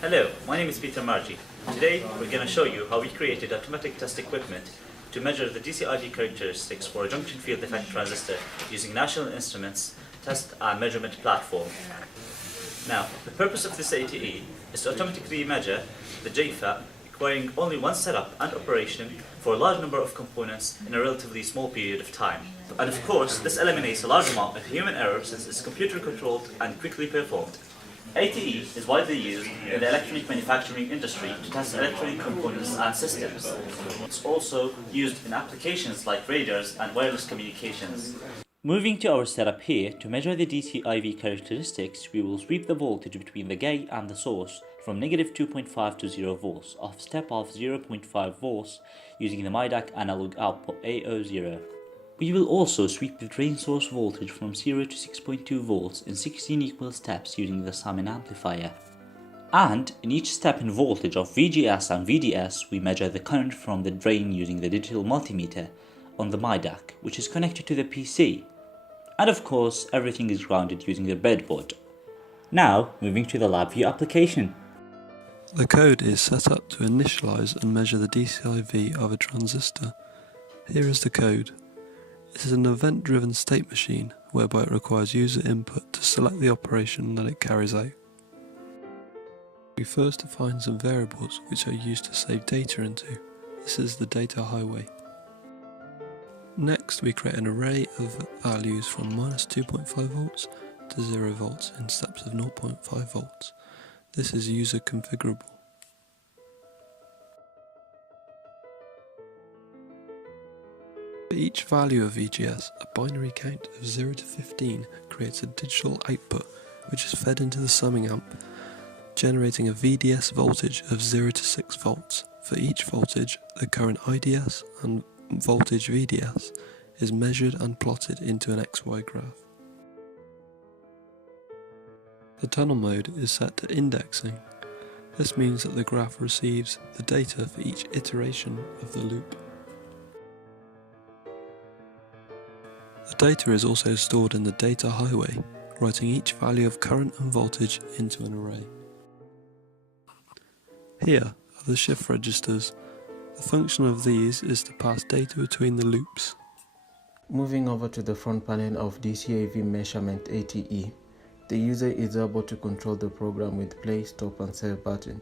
Hello, my name is Peter Margie. Today we're going to show you how we created automatic test equipment to measure the DCIV characteristics for a junction field effect transistor using National Instruments test and measurement platform. Now, the purpose of this ATE is to automatically measure the JFET requiring only one setup and operation for a large number of components in a relatively small period of time. And of course, this eliminates a large amount of human error since it's computer controlled and quickly performed. ATE is widely used in the electronic manufacturing industry to test electronic components and systems. It's also used in applications like radars and wireless communications. Moving to our setup here, to measure the DCIV characteristics, we will sweep the voltage between the gate and the source from negative 2.5 to 0 volts off step of 0.5 volts using the MIDAC analog output A00. We will also sweep the drain source voltage from 0 to 6.2 volts in 16 equal steps using the summing amplifier. And in each step in voltage of VGS and VDS, we measure the current from the drain using the digital multimeter on the MIDAC, which is connected to the PC. And of course, everything is grounded using the breadboard. Now, moving to the LabVIEW application. The code is set up to initialize and measure the DCIV of a transistor. Here is the code. It is an event-driven state machine whereby it requires user input to select the operation that it carries out. We first define some variables which are used to save data into. This is the data highway. Next, we create an array of values from minus 2.5 volts to 0 volts in steps of 0.5 volts. This is user configurable. For each value of VGS, a binary count of 0 to 15 creates a digital output which is fed into the summing amp, generating a VDS voltage of 0 to 6 volts. For each voltage, the current IDS and voltage VDS is measured and plotted into an XY graph. The tunnel mode is set to indexing. This means that the graph receives the data for each iteration of the loop. The data is also stored in the data highway, writing each value of current and voltage into an array. Here are the shift registers. The function of these is to pass data between the loops. Moving over to the front panel of DCIV measurement ATE, the user is able to control the program with play, stop and save button.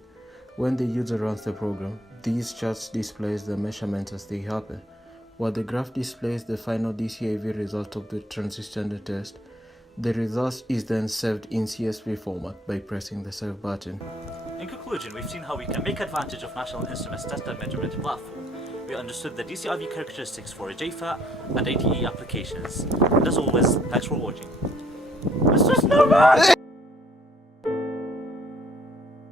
When the user runs the program, these charts displays the measurements as they happen, while the graph displays the final DCIV result of the transistor under test. The result is then saved in CSV format by pressing the save button. In conclusion, we've seen how we can make advantage of National Instruments test and measurement platform. We understood the DCIV characteristics for JFET and ATE applications. And as always, thanks for watching. Mr. Snowman!